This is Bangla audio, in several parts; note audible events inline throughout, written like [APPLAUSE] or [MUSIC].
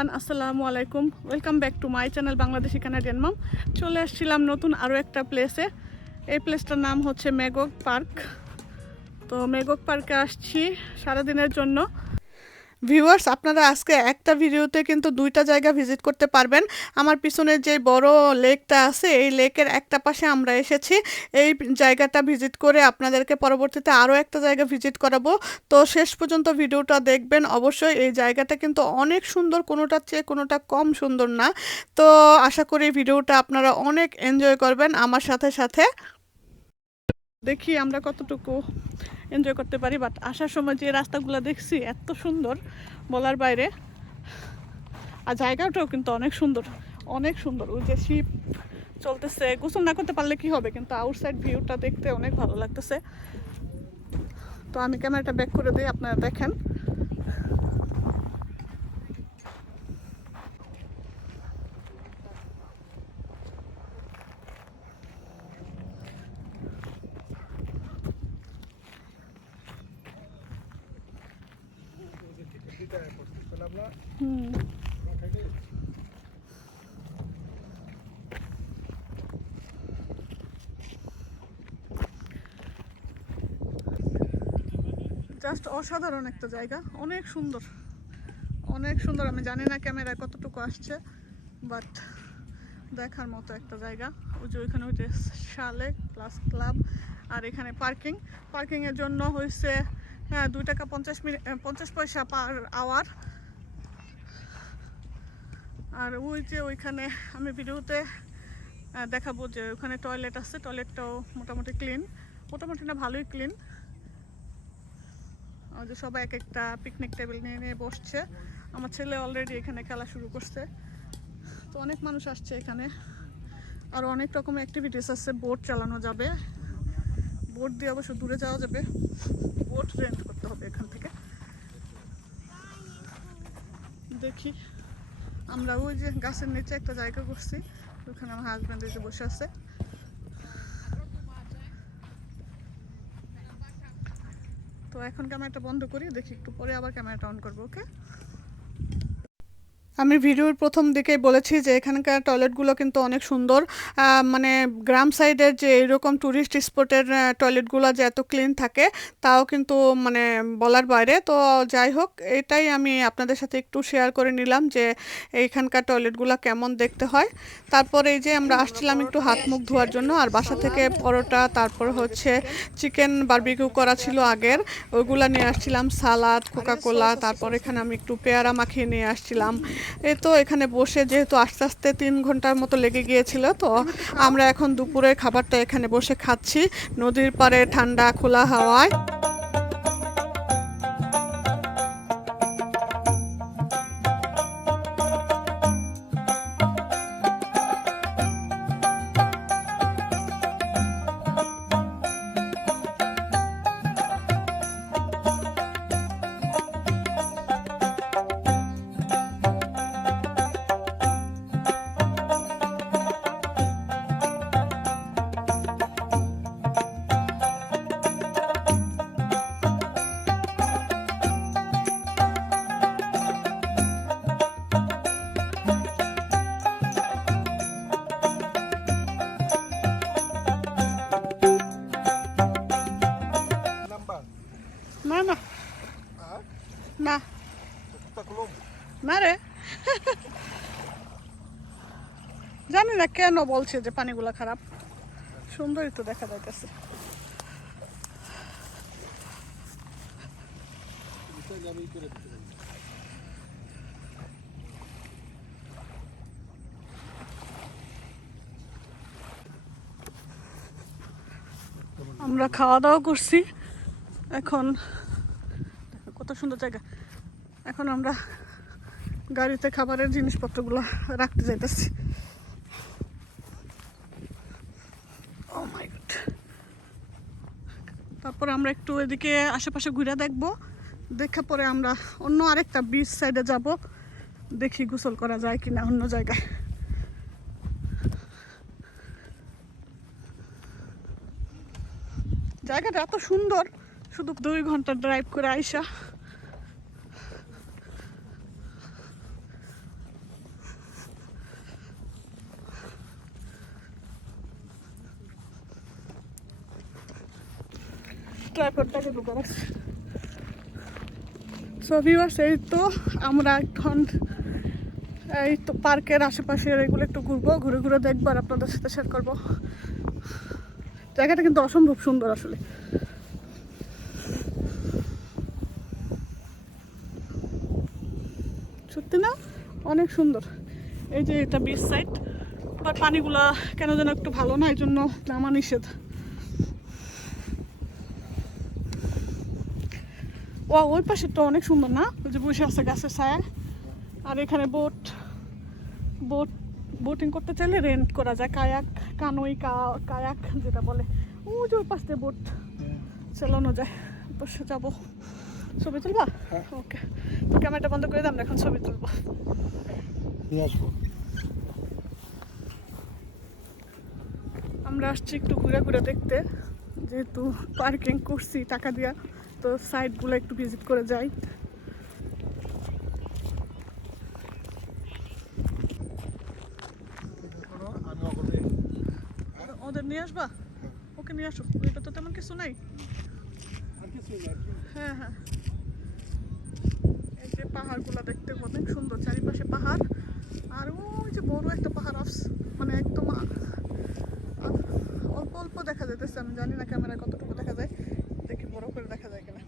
এভরিওয়ান আসসালামু আলাইকুম। Welcome back to my channel Bangladeshi Canadian mom চলে আসছিলাম নতুন আরও একটা প্লেসে এই প্লেসটার নাম হচ্ছে মেগক পার্ক তো মেগক পার্কে আসছি সারাদিনের জন্য। ভিউয়ার্স আপনারা আজকে একটা ভিডিওতে কিন্তু দুইটা জায়গা ভিজিট করতে পারবেন। আমার পিছনে যে বড় লেকটা আছে, এই লেকের একটা পাশে আমরা এসেছি। এই জায়গাটা ভিজিট করে আপনাদেরকে পরবর্তীতে আরও একটা জায়গা ভিজিট করাবো। তো শেষ পর্যন্ত ভিডিওটা দেখবেন। অবশ্যই এই জায়গাটা কিন্তু অনেক সুন্দর কোনোটার চেয়ে কোনোটা কম সুন্দর না। তো আশা করি ভিডিওটা আপনারা অনেক এনজয় করবেন। আমার সাথে সাথে দেখি আমরা কতটুকু এনজয় করতে পারি বাট আসার সময় যে রাস্তাগুলো দেখছি এত সুন্দর বলার বাইরে। আর জায়গাটাও কিন্তু অনেক সুন্দর অনেক সুন্দর। ওই যে শিপ চলতেছে, গোসল না করতে পারলে কি হবে? কিন্তু আউটসাইড ভিউটা দেখতে অনেক ভালো লাগতেছে। তো আমি ক্যামেরাটা ব্যাক করে দিই, আপনারা দেখেন। জাস্ট অসাধারণ একটা জায়গা। অনেক সুন্দর। অনেক সুন্দর। আমি জানি না ক্যামেরায় কতটুকু আসছে বাট দেখার মতো একটা জায়গা। ওই যে ওইখানে হচ্ছে শালে প্লাস ক্লাব আর এখানে পার্কিং পার্কিংয়ের জন্য হয়েছে হ্যাঁ দুই টাকা পঞ্চাশ মিনিট পঞ্চাশ পয়সা পার আওয়ার আর ওই যে ওইখানে আমি ভিডিওতে দেখাবো যে ওখানে টয়লেট আছে। টয়লেটটাও মোটামুটি ক্লিন মোটামুটি না, ভালোই ক্লিন যে সবাই এক একটা পিকনিক টেবিল নিয়ে নিয়ে বসছে। আমার ছেলে অলরেডি এখানে খেলা শুরু করছে। তো অনেক মানুষ আসছে এখানে। আর অনেক রকমের অ্যাক্টিভিটিস আছে। বোট চালানো যাবে। বোট দিয়ে অবশ্য দূরে যাওয়া যাবে। বোট রেন্ট করতে হবে এখান থেকে। দেখি। আমরা ওই যে গাছের নিচে একটা জায়গা করছি। ওখানে আমার হাজব্যান্ড এসে বসে আছে। এখন ক্যামেরাটা বন্ধ করি দেখি একটু পরে আবার ক্যামেরাটা অন করব ওকে আমি ভিডিওর প্রথম দিকেই বলেছি যে এখানকার টয়লেটগুলো কিন্তু অনেক সুন্দর। মানে গ্রাম সাইডের যে এরকম ট্যুরিস্ট স্পটের টয়লেটগুলো যে এত ক্লিন থাকে, তাও কিন্তু মানে বলার বাইরে। তো যাই হোক, এটাই আমি আপনাদের সাথে একটু শেয়ার করে নিলাম যে এইখানকার টয়লেটগুলো কেমন দেখতে হয়। তারপর এই যে আমরা আসছিলাম একটু হাত মুখ ধোয়ার জন্য, আর বাসা থেকে পরোটা, তারপর হচ্ছে চিকেন বারবিকিউ করা ছিল আগের। ওইগুলা নিয়ে আসছিলাম সালাদ কোকা কোলা তারপর এখানে আমি একটু পেয়ারা মাখিয়ে নিয়ে আসছিলাম। এই তো এখানে বসে যেহেতু আস্তে আস্তে তিন ঘণ্টার মতো লেগে গিয়েছিল, তো আমরা এখন দুপুরের খাবারটা এখানে বসে খাচ্ছি। নদীর পাড়ে ঠান্ডা, খোলা হাওয়ায়। না কেন বলছে যে পানিগুলো খারাপ? সুন্দরই তো দেখা যাইতেছে. আমরা খাওয়া দাওয়া করছি। এখন কত সুন্দর জায়গা। এখন আমরা গাড়িতে খাবারের জিনিসপত্রগুলো রাখতে যাইতেছি Oh my God. তারপর আমরা একটু এদিকে আশেপাশে ঘুরে দেখব। দেখে পরে আমরা অন্য আরেকটা বিচ সাইডে যাব। দেখি গোসল করা যায় কিনা অন্য জায়গায়। জায়গাটা এত সুন্দর, শুধু দুই ঘণ্টা ড্রাইভ করে আইসা। ট্রাইপডটাকে ঢুকে রাখছি সো ভিউয়ার্স এই তো আমরা এখন এই তো পার্কের আশেপাশে এগুলো একটু ঘুরবো, ঘুরে ঘুরে দেখব আর আপনাদের সাথে শেয়ার করব। জায়গাটা কিন্তু অসম্ভব সুন্দর আসলে। সত্যি না? অনেক সুন্দর। এই যে এটা বিচ সাইড বাট পানিগুলা কেন যেন একটু ভালো না, এই জন্য নামা নিষেধ। ও ওই পাশেরটা অনেক সুন্দর না? ওই যে বসে আছে গাছের ছায়া আর এখানে বোট বোট বোটিং করতে চাইলে রেন্ট করা যায়। কায়াক কানই কায়াক যেটা বলে। ও যে ওই পাশ দিয়ে বোট চালানো যায়। পাশে যাব। ছবি তুলবা? হ্যাঁ। ওকে। তো ক্যামেরাটা বন্ধ করে দাম এখন ছবি তুলবো। আমরা আসছি একটু ঘুরে ঘুরে দেখতে। যেহেতু পার্কিং করছি টাকা দিয়া। তো সাইডগুলো একটু ভিজিট করে যাই। ওদের নিয়ে আসবা? ওকে নিয়ে আসো। এটা তো তেমন কিছু নাই। হ্যাঁ হ্যাঁ। এই যে পাহাড়গুলো দেখতে অনেক সুন্দর, চারিপাশে পাহাড়। আর ওই যে বড় একটা পাহাড় আস মানে একদম অল্প অল্প দেখা যাইতেছে, আমি জানি না ক্যামেরা কতটুকু দেখা যায় দেখি বড় করে দেখা যায় কিনা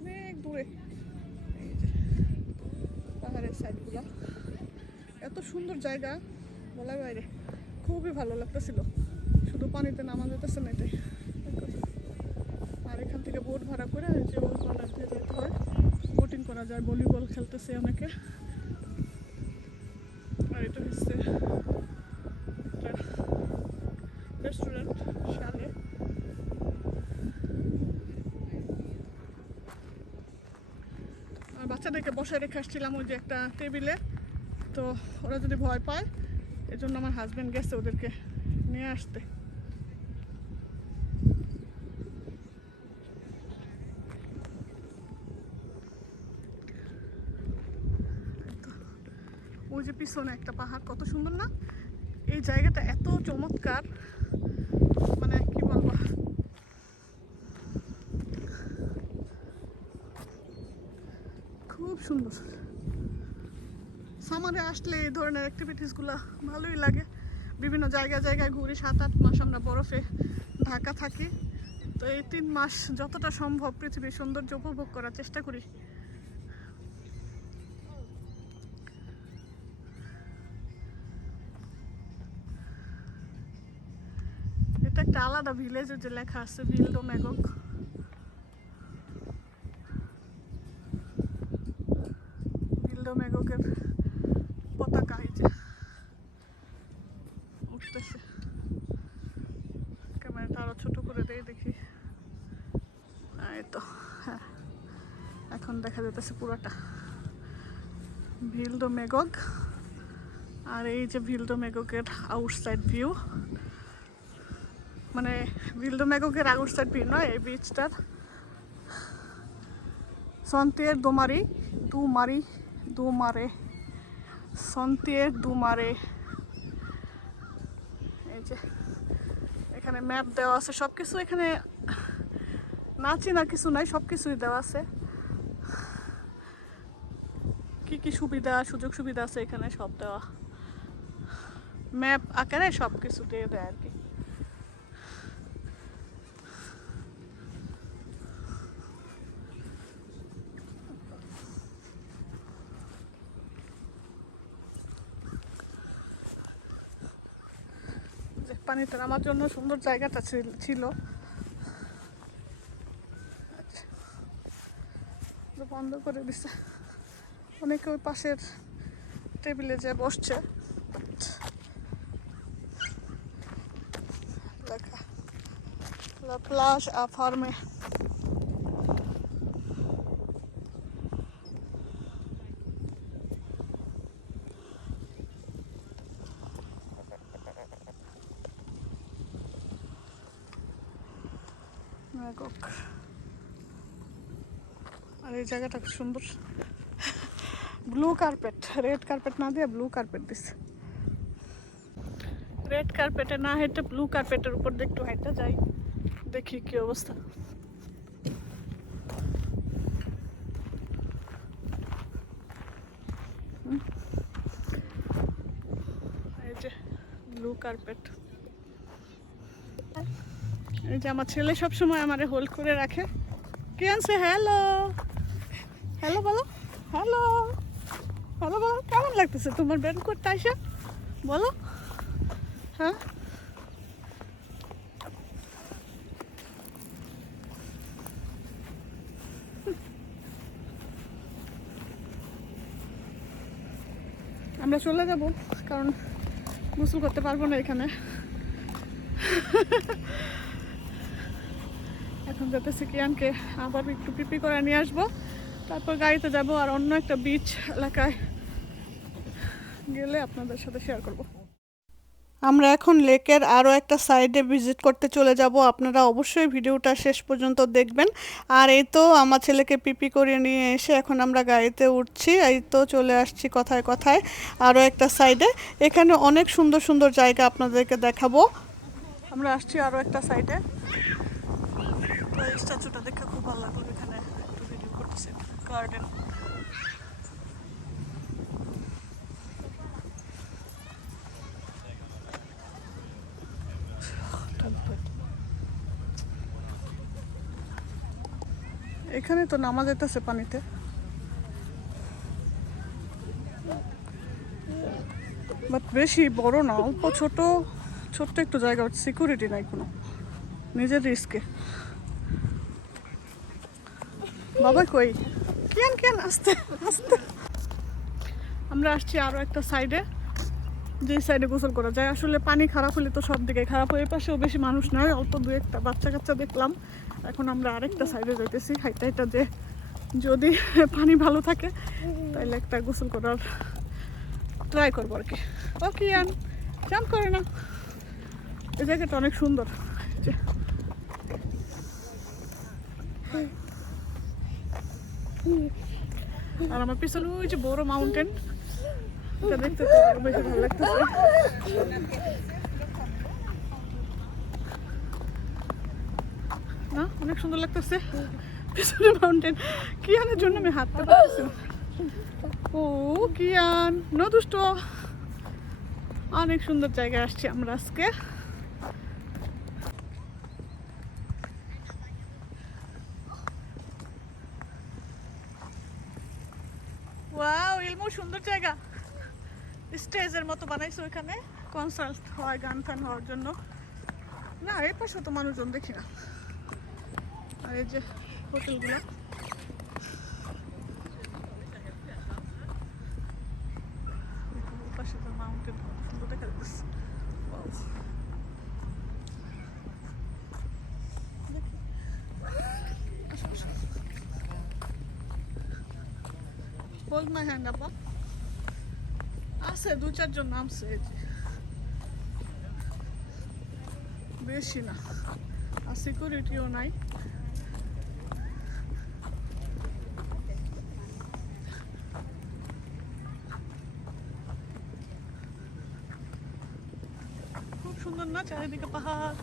অনেক দূরে পাহাড়ের সাইডগুলো এত সুন্দর জায়গা, বলার বাইরে। খুবই ভালো লাগতেছিল। শুধু পানিতে নামা যেতেছে না এটাই। আর এখান থেকে বোট ভাড়া করে যে কর্নার দিয়ে যেতে হয়। বোটিং করা যায়, ভলিবল খেলতেছে অনেকে। আর এটা হচ্ছে বসায় রেখে আসছিলাম ওই যে একটা টেবিলে। তো ওরা যদি ভয় পায় এই জন্য আমার হাজব্যান্ড গেছে ওদেরকে নিয়ে আসতে। ওই যে পিছনে একটা পাহাড়, কত সুন্দর না? এই জায়গাটা এত চমৎকার। মানে কি বলব খুব সুন্দর। সামারে আসলে এই ধরনের অ্যাক্টিভিটিসগুলো ভালোই লাগে। বিভিন্ন জায়গায় জায়গায় ঘুরি সাত আট মাস আমরা বরফে ঢাকা থাকি। তো এই তিন মাস যতটা সম্ভব পৃথিবীর সৌন্দর্য উপভোগ করার চেষ্টা করি। এটা একটা আলাদা ভিলেজের যে লেখা আছে ভিলডো ম্যাগক ভিলডো ম্যাগকের পতাকা এই যে উঠতেছে ক্যামেরাটা আরও ছোট করে দেই দেখি আহ, এই তো হ্যাঁ এখন দেখা যেতেছে পুরোটা। ভিলডো মেগক আর এই যে ভিলডো মেগকের আউটসাইড ভিউ মানে ভিলডো মেগকের আউটসাইড ভিউ নয়, এই বিচটার সন্তিয়ের দোমারি, দুমারি, দুমারে। সন্তিয়ের দুমারে। এই যে এখানে ম্যাপ দেওয়া আছে সব কিছু এখানে নাচি না কিছু নাই সব কিছুই দেওয়া আছে। কি কি সুবিধা, সুযোগ সুবিধা আছে এখানে সব দেওয়া? ম্যাপ আকারে সব কিছু দিয়ে দেয় আর কি। যে পানিতে নামার জন্য সুন্দর জায়গাটা ছিল- আচ্ছা। বন্ধ করে দিছে। অনেকে ওই পাশের টেবিলে যে বসছে। লেখা. আর এই জায়গাটা খুব সুন্দর। ব্লু কার্পেট রেড কার্পেট না দিয়ে ব্লু কার্পেট দিছে। রেড কার্পেটে না হেঁটে ব্লু কার্পেটের উপর দিয়ে একটু হেঁটে যাই, দেখি কি অবস্থা। ব্লু কার্পেট এই যে আমার ছেলে সব সময় আমারে হোল্ড করে রাখে। কে আনছে? হ্যালো হ্যালো বলো। হ্যালো হ্যালো বলো কেমন লাগতেছে? তোমার ব্যান করতে আসা? বলো। হ্যাঁ? আমরা চলে যাব, কারণ গোসল করতে পারব না এখানে। এখন যাতেছি কিয়ানকে, আবার একটু পিপি করে নিয়ে আসব। তারপর গাড়িতে যাব আর অন্য একটা বিচ এলাকায় গেলে আপনাদের সাথে শেয়ার করব। আমরা এখন লেকের আরও একটা সাইডে ভিজিট করতে চলে যাব। আপনারা অবশ্যই ভিডিওটা শেষ পর্যন্ত দেখবেন। আর এই তো আমার ছেলেকে পিপি করে নিয়ে এসে এখন আমরা গাড়িতে উঠছি। এই তো চলে আসছি কথায় কথায় আরও একটা সাইডে এখানে অনেক সুন্দর সুন্দর জায়গা আপনাদেরকে দেখাবো। আমরা আসছি আরও একটা সাইডে স্ট্যাচুটা দেখে খুব ভালো লাগল। গার্ডেন এখানে তো নামা যেতেছে পানিতে। বাট বেশি বড় না, অল্প ছোট, ছোট্ট একটু জায়গা সিকিউরিটি নাই কোনো। নিজের রিস্কে বাবা কই? কেন কেন? আসতে আসতে। আমরা আসছি আরও একটা সাইডে যে সাইডে গোসল করা যায়। আসলে পানি খারাপ হলে তো সব দিকে খারাপ হয়ে। পাশেও বেশি মানুষ নয় অল্প দু একটা বাচ্চা কাচ্চা দেখলাম। এখন আমরা আরেকটা সাইডে যাইতেছি। হাইটা হাইটা যে যদি পানি ভালো থাকে তাহলে একটা গোসল করার ট্রাই করব আর কি। ও কি আন চান করে না এই জায়গাটা অনেক সুন্দর এই যে। আর আমার পিছনে ওই যে বড় মাউন্টেন এটা না, অনেক সুন্দর লাগতেছে। পিছনে মাউন্টেন কিয়ানের জন্য আমি হাঁটতে পারতেছি ও, কিয়ান। ন দুষ্ট অনেক সুন্দর জায়গায় আসছি আমরা আজকে। ওয়াও সুন্দর জায়গা। স্টেজের মতো বানাইছো ওইখানে কনসার্ট হয়, গান ফান হওয়ার জন্য। না এই পাশে তো মানুষজন দেখি না। আর এই যে হোটেলগুলো ওই পাশে তো মাউন্টেন সুন্দর দেখা যাচ্ছে Wow. দেখি। আসো, আসো। Hold my hand আপা আছে দু চারজন নামছে। বেশি না। আর সিকিউরিটিও নাই। খুব সুন্দর না চারিদিকে পাহাড়?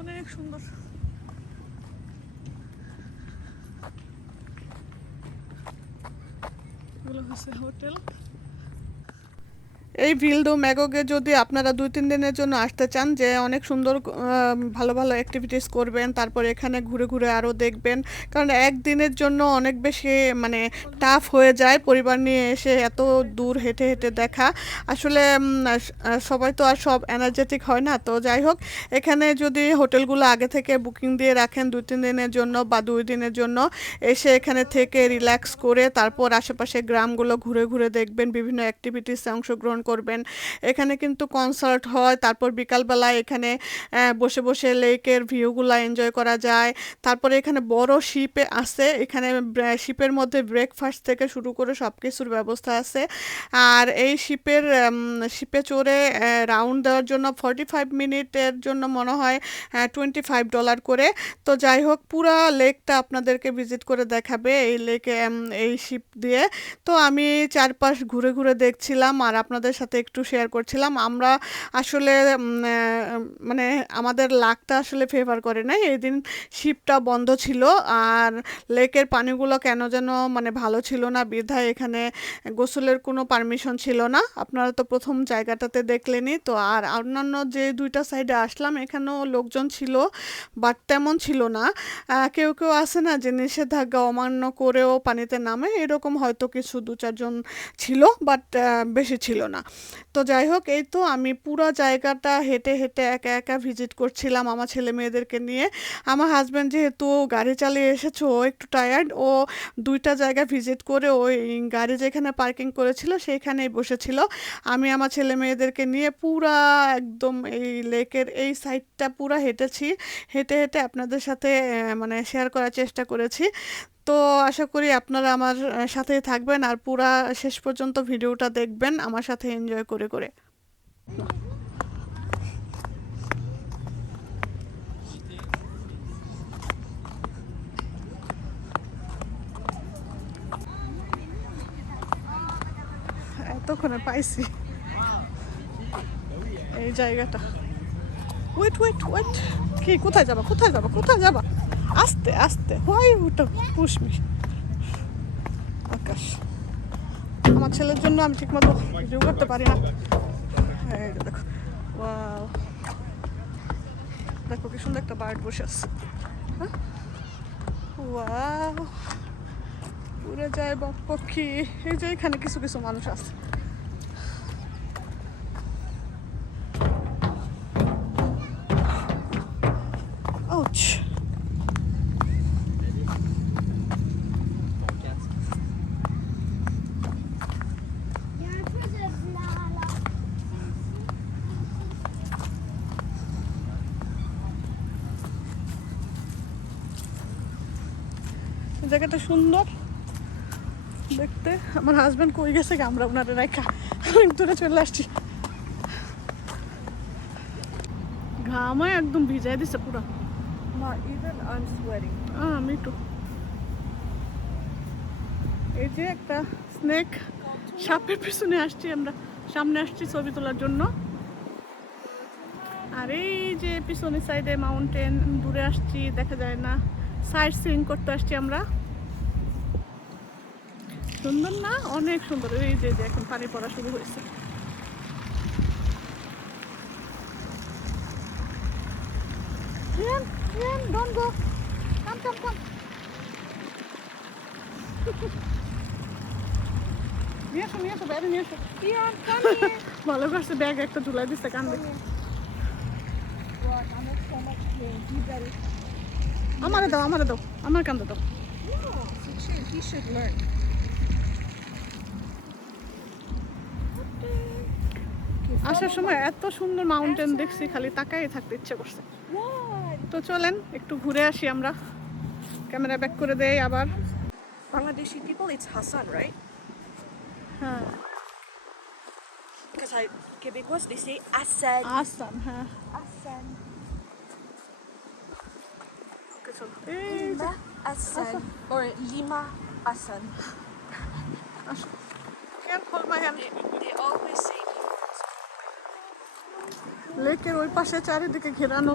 অনেক সুন্দর। এগুলো হচ্ছে হোটেল। এই ভিলডো ম্যাগোগে যদি আপনারা দুই, তিন দিনের জন্য আসতে চান যে অনেক সুন্দর ভালো ভালো অ্যাক্টিভিটিস করবেন, তারপর এখানে ঘুরে ঘুরে আরও দেখবেন, কারণ একদিনের জন্য অনেক বেশি মানে টাফ হয়ে যায় পরিবার নিয়ে এসে এত দূর হেঁটে হেঁটে দেখা। আসলে সবাই তো আর সব এনার্জেটিক হয় না, তো যাই হোক, এখানে যদি হোটেলগুলো আগে থেকে বুকিং দিয়ে রাখেন দুই, তিন দিনের জন্য বা দুই দিনের জন্য, এসে এখানে থেকে রিল্যাক্স করে তারপর আশেপাশে গ্রামগুলো ঘুরে ঘুরে দেখবেন, বিভিন্ন অ্যাক্টিভিটিসে অংশগ্রহণ করবেন। এখানে কিন্তু কনসার্ট হয়, তারপর বিকালবেলা এখানে বসে বসে লেকের ভিউগুলো এনজয় করা যায়। তারপরে এখানে বড় শিপে আছে, এখানে শিপের মধ্যে ব্রেকফাস্ট থেকে শুরু করে সব কিছুর ব্যবস্থা আছে। আর এই শিপের শিপে চড়ে রাউন্ড দেওয়ার জন্য ফর্টি ফাইভ মিনিটের জন্য মনে হয় টোয়েন্টি ফাইভ ডলার করে। তো যাই হোক, পুরা লেকটা আপনাদেরকে ভিজিট করে দেখাবে এই লেকে এই শিপ দিয়ে। তো আমি চারপাশ ঘুরে ঘুরে দেখছিলাম, আর আপনাদের আপনাদের সাথে একটু শেয়ার করছিলাম। আমরা আসলে মানে আমাদের লাকটা আসলে ফেভার করে নাই। এই দিন শিপটা বন্ধ ছিল আর লেকের পানিগুলো কেন যেন মানে ভালো ছিল না। বিধায় এখানে গোসলের কোনো পারমিশন ছিল না। আপনারা তো প্রথম জায়গাটাতে দেখলেনই। তো আর অন্যান্য যে দুইটা সাইডে আসলাম, এখানেও লোকজন ছিল বাট তেমন ছিল না। কেউ কেউ আছে না যে নিষেধাজ্ঞা অমান্য করেও পানিতে নামে। এরকম হয়তো কিছু দু চারজন ছিল বাট বেশি ছিল না। তো যাই হোক এই তো আমি পুরো জায়গাটা হেঁটে হেঁটে একা একা ভিজিট করছিলাম আমার ছেলে মেয়েদেরকে নিয়ে। আমার হাজব্যান্ড যেহেতু গাড়ি চালিয়ে এসেছে, ও একটু টায়ার্ড ও দুইটা জায়গা ভিজিট করে ওই গাড়ি যেখানে পার্কিং করেছিল সেইখানেই বসেছিল। আমি আমার ছেলে মেয়েদেরকে নিয়ে পুরা একদম এই লেকের এই সাইডটা পুরা হেঁটেছি। হেঁটে হেঁটে আপনাদের সাথে মানে শেয়ার করার চেষ্টা করেছি। তো আশা করি আপনারা আমার সাথেই থাকবেন আর পুরা শেষ পর্যন্ত ভিডিওটা দেখবেন আমার সাথে এনজয় করে করে। এতক্ষণে পাইছি। এই জায়গাটা। ওয়েট ওয়েট ওয়েট কি, কোথায় যাবা? কোথায় যাবা? কোথায় যাবা? আস্তে আস্তে। হয় উঠো পুষমি আকাশ। আমার ছেলের জন্য আমি ঠিকমতো ভিডিও করতে পারি না। দেখো। দেখো কি সুন্দর একটা বার্ড বসে আছে। হ্যাঁ? ওয়াও উড়ে যায় বক পক্ষী এই যে এখানে কিছু কিছু মানুষ আছে Ouch. এই জায়গাটা সুন্দর। দেখতে। আমার হাজব্যান্ড কই গেছে আমরা ওনারে রেখা অনেক দূরে চলে আসছি। ঘামায় একদম ভিজাই দিছে পুরো. আমি তো এই যে একটা স্নেক সাপের পিছনে আসছি আমরা। সামনে আসছি ছবি তোলার জন্য। আর এই যে পিছনের সাইডে মাউন্টেন দূরে আসছি দেখা যায় না। সাইড সিং করতে আসছি আমরা। সুন্দর না অনেক সুন্দর এই যে যে এখন পানি পড়া শুরু হয়েছে Rian, Rian, don't go. Come, come, come. নিয়ে আসো নিয়ে আসো বাইরে নিয়ে আসো Dion, come here. ভালো করছে ব্যাগ একটা ঝুলাই দিচ্ছে কান্দে. আমারে দাও আমারে দাও আমার কান্দে দাও No, he should, he should learn. আসার সময় এত সুন্দর মাউন্টেন দেখছি খালি তাকাই থাকতে ইচ্ছে করছে। তো চলেন একটু ঘুরে আসি আমরা। ক্যামেরা ব্যাক করে দেই আবার। Bangladeshi people it's Hasan right হ্যাঁ। আসান হ্যাঁ। আসান ওকে চল। লিমা আসান আসান মাই হ্যাম দে লেকের ওই পাশে চারিদিকে ঘেরানো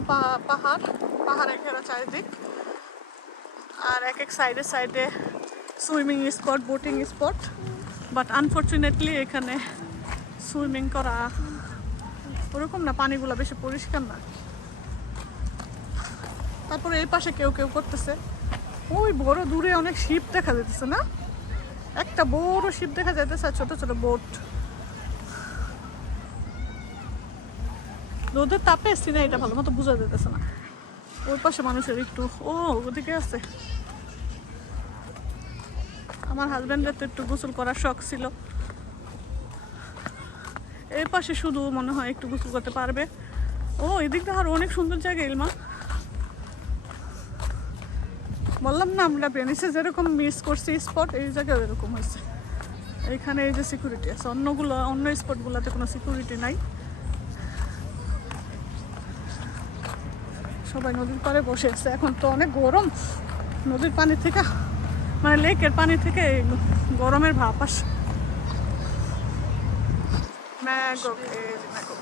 পাহাড়, পাহাড়ে ঘেরা চারিদিক। আর এক এক সাইডে সাইডে swimming spot, boating spot. But unfortunately এখানে সুইমিং করা ওরকম না, পানিগুলো বেশি পরিষ্কার না। তারপরে এই পাশে কেউ কেউ করতেছে। ওই বড় দূরে অনেক শিপ দেখা যেতেছে না? একটা বড় শিপ দেখা যাইতেছে আর ছোট ছোট বোট। রোদের তাপে এটা ভালো মতো বোঝা যেতেছে না। ওর পাশে মানুষের একটু, ও, ওদিকে আছে। আমার হাজব্যান্ডের তো একটু গোসল করার শখ ছিল। এই পাশে শুধু মনে হয় একটু গোসল করতে পারবে। ও এদিকটা আরও অনেক সুন্দর জায়গা, ইলমা। বললাম না, আমরা ভেনিসে যেরকম মিস করছি স্পট এই জায়গায় এরকম হয়েছে। এইখানে এই যে সিকিউরিটি আছে, অন্যগুলো, অন্য স্পটগুলোতে কোনো সিকিউরিটি নাই। সবাই নদীর পাড়ে বসে আছে। এখন তো অনেক গরম। নদীর পানি থেকে মানে লেকের পানি থেকে গরমের ভাপ আসে ম্যাগক ম্যাগক।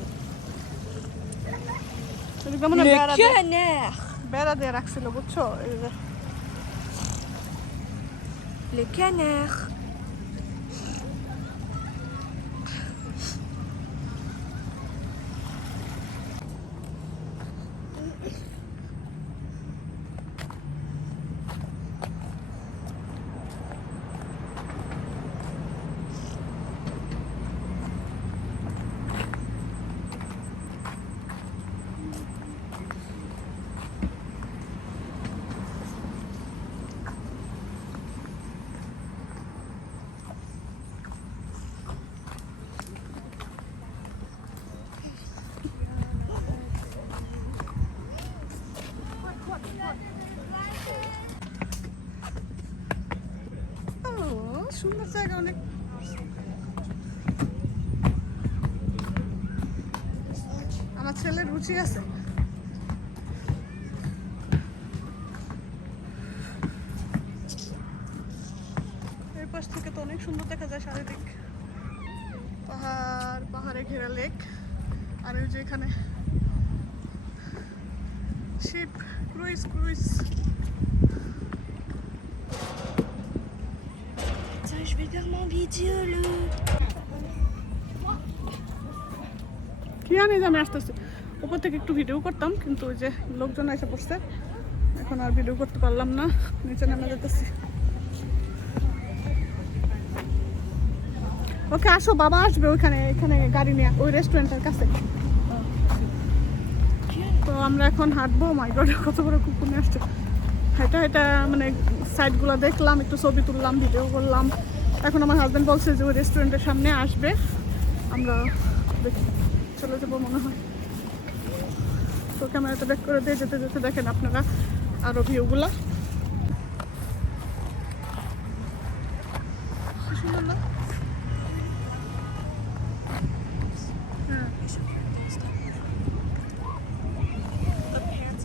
grade. এদিকে মনে হয় বেড়া দিয়ে- canard. বেড়া দিয়ে সুন্দর জায়গা অনেক। আমার ছেলের রুচি আছে। এই পাশ থেকে তো অনেক সুন্দর দেখা যায় চারিদিক পাহাড়, পাহাড়ে ঘেরা লেক। আর ওই যে এখানে sheep, cruise cruise. Vidéo là. কি জানি যে আমি আসতেছি। উপর থেকে একটু ভিডিও করতাম, কিন্তু ওই যে লোকজন এসে পড়ছে। এখন আর ভিডিও করতে পারলাম না, নিচে নেমে যেতেছি। ওকে, আসো, বাবা আসবে ওইখানে, এখানে গাড়ি নিয়ে, ওই রেস্টুরেন্টের কাছে। তো আমরা এখন হাঁটবো মাই গড কত বড় কুকুর নিয়ে আসছে। এটা এটা মানে সাইডগুলো দেখলাম, একটু ছবি তুললাম ভিডিও করলাম। এখন আমার হাজব্যান্ড বলছে যে ওই রেস্টুরেন্টের সামনে আসবে। আমরা দেখি, চলে যাব মনে হয়। তো ক্যামেরাটা ব্যাক করে দিয়ে যেতে যেতে দেখেন আপনারা আরও ভিউগুলা সুন্দর না হ্যাঁ The pants.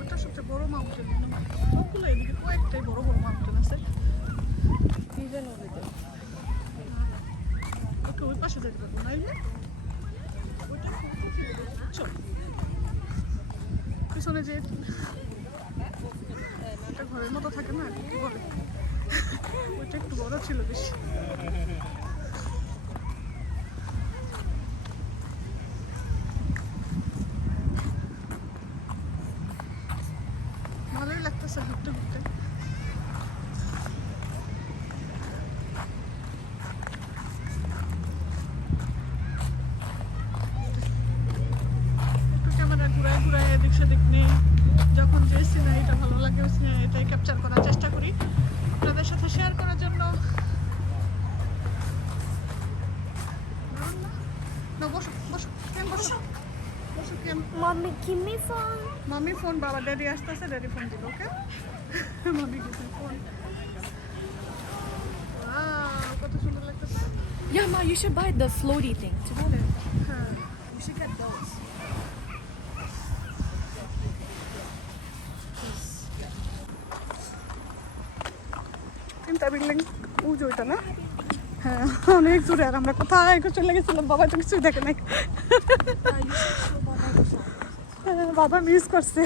ওটা সবচেয়ে বড় মাউন্টেন সবগুলো এদিকে কয়েকটাই বড় বড় মাউন্টেন আছে Even over there. ওকে ওই পাশে যেতে পারব না এই যে? ওইটা চল পিছনে যে ঘরের মতো থাকে না [LAUGHS] ওইটা একটু বড় ছিল বেশি ভালোই লাগতেছে ঘুরতে ঘুরতে একটু ক্যামেরা ঘুরায় ঘুরায় এদিক সেদিক নেই যখন যে সিনারিটা ভালো লাগে ওই সিনারিটাই ক্যাপচার করার চেষ্টা করি আপনাদের সাথে শেয়ার করার জন্য দারুণ না? না, বসো বসো কেন বসো বসো কেন Mommy, give me phone. মামি ফোন বাবা ড্যাডি আসতেছে ড্যাডি ফোন দিল ওকে মামি কিছু ফোন কত সুন্দর লাগতেছে Yeah, Ma, you should buy the floaty thing. হ্যাঁ You should get those. তিনটা বিল্ডিং উঁচু ওইটা না হ্যাঁ আমরা কোথায়? একটু চলে বাবা তো কিছুই দেখে নাই। বাবা মিস করছে।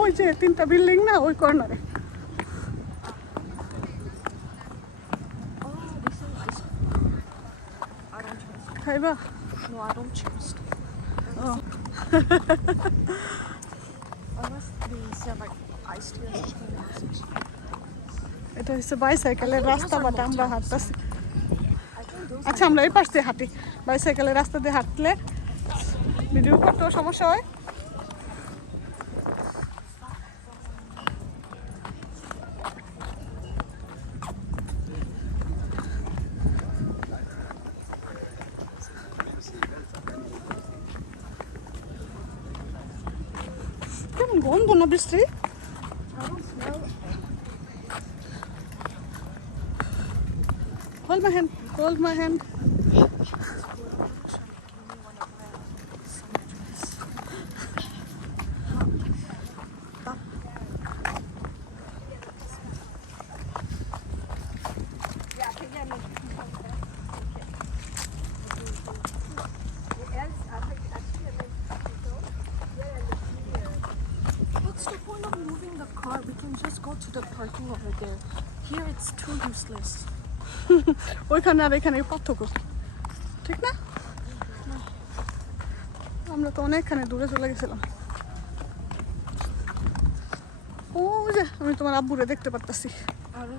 ওই যে তিনটা বিল্ডিং না, ওই কর্নারে trust. No, I don't trust. Oh. Unless they sell like ice tea or something. এটা হচ্ছে বাইসাইকেলের রাস্তা বাট আমরা হাঁটতেছি আচ্ছা আমরা এই পাশ দিয়ে হাঁটি বাইসাইকেলের রাস্তা দিয়ে হাঁটলে ভিডিও করতেও সমস্যা হয় Mmm, gone Bonnaby Street. Hold my hand. Hold my hand. ওইখানে আর এখানে পার্থক্য। ঠিক না? আমরা তো অনেকখানে দূরে চলে গেছিলাম। ও যে আমি তোমার আব্বুরে দেখতে পারতাছি। আর [LAUGHS]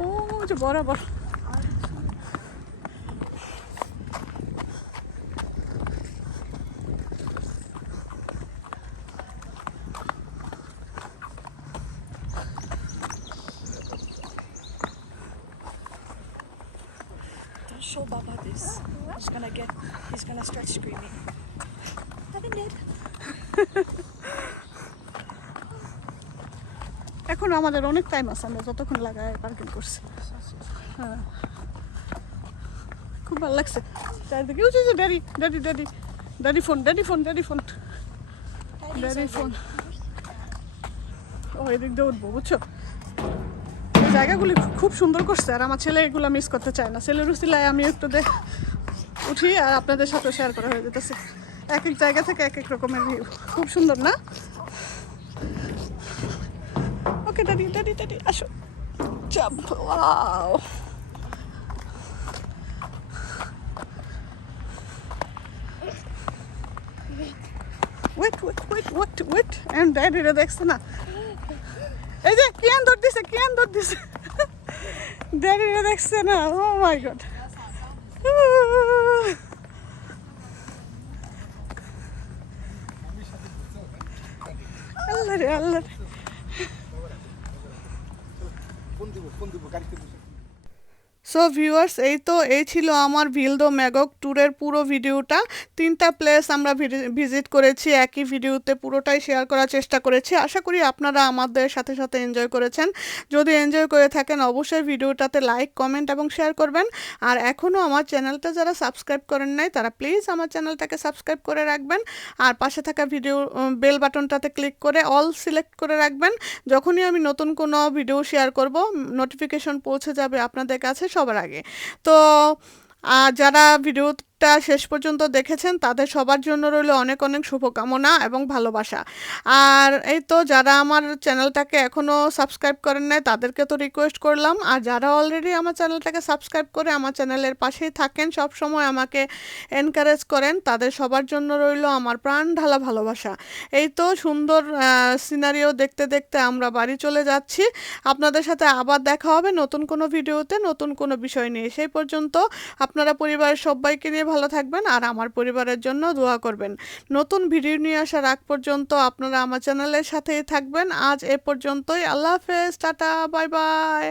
ও যে বরাবর। আমাদের অনেক টাইম আছে আমরা যতক্ষণ লাগায় পার্কিং করছি। হ্যাঁ। খুব ভালো লাগছে। চারিদিকে ওই যে daddy daddy daddy daddy phone daddy phone daddy phone daddy phone ও এদিক দিয়ে উঠবো বুঝছ? জায়গাগুলি খুব সুন্দর করছে আর আমার ছেলে এগুলো মিস করতে চায় না। ছেলের উচিলায় আমি একটু দেখ উঠি আর আপনাদের সাথে শেয়ার করা হয়ে যেতেছে। এক এক জায়গা থেকে এক এক রকমের ভিউ খুব সুন্দর না? ওকে, দাদি দাদি দাদি, আসো। Jump wow. Wait wait wait wait wait and ড্যাডিরে দেখছে না। এই যে, কিয়ান দৌড় দিছে কিয়ান দৌড় দিছে ড্যাডিরে দেখছে না। ও মাই গড আল্লাহ রে আল্লাহ রে ফোন দিব ফোন দিব গাড়িতে বসে সো ভিউয়ার্স এই তো, এই ছিল আমার ভিলদো ম্যাগক ট্যুরের পুরো ভিডিওটা। তিনটা প্লেস আমরা ভিজিট করেছি, একই ভিডিওতে পুরোটাই শেয়ার করার চেষ্টা করেছি। আশা করি আপনারা আমাদের সাথে সাথে এনজয় করেছেন। যদি এনজয় করে থাকেন, অবশ্যই ভিডিওটাতে লাইক কমেন্ট এবং শেয়ার করবেন। আর এখনও আমার চ্যানেলটা যারা সাবস্ক্রাইব করেন নাই, তারা প্লিজ আমার চ্যানেলটাকে সাবস্ক্রাইব করে রাখবেন। আর পাশে থাকা ভিডিও বেল বাটনটাতে ক্লিক করে অল সিলেক্ট করে রাখবেন। যখনই আমি নতুন কোনো ভিডিও শেয়ার করব নোটিফিকেশন পৌঁছে যাবে আপনাদের কাছে। সবার আগে। তো যারা যারা ভিডিওটা শেষ পর্যন্ত দেখেছেন, তাদের সবার জন্য রইল অনেক অনেক শুভকামনা এবং ভালোবাসা। আর এই তো যারা আমার চ্যানেলটাকে এখনও সাবস্ক্রাইব করেন নাই, তাদেরকে তো রিকোয়েস্ট করলাম। আর যারা অলরেডি আমার চ্যানেলটাকে সাবস্ক্রাইব করে আমার চ্যানেলের পাশেই থাকেন সব সময় আমাকে এনকারেজ করেন, তাদের সবার জন্য রইল আমার প্রাণ ঢালা ভালোবাসা। এই তো সুন্দর সিনারিও দেখতে দেখতে আমরা বাড়ি চলে যাচ্ছি। আপনাদের সাথে আবার দেখা হবে নতুন কোনো ভিডিওতে, নতুন কোনো বিষয় নিয়ে। সেই পর্যন্ত আপনারা পরিবারের সবাইকে নিয়ে ভালো থাকবেন আর আমার পরিবারের জন্য দোয়া করবেন। নতুন ভিডিও নিয়ে আসার আগ পর্যন্ত আপনারা আমার চ্যানেলের সাথেই থাকবেন। আজ এ পর্যন্তই। আল্লাহ হাফেজ। টাটা। Bye bye.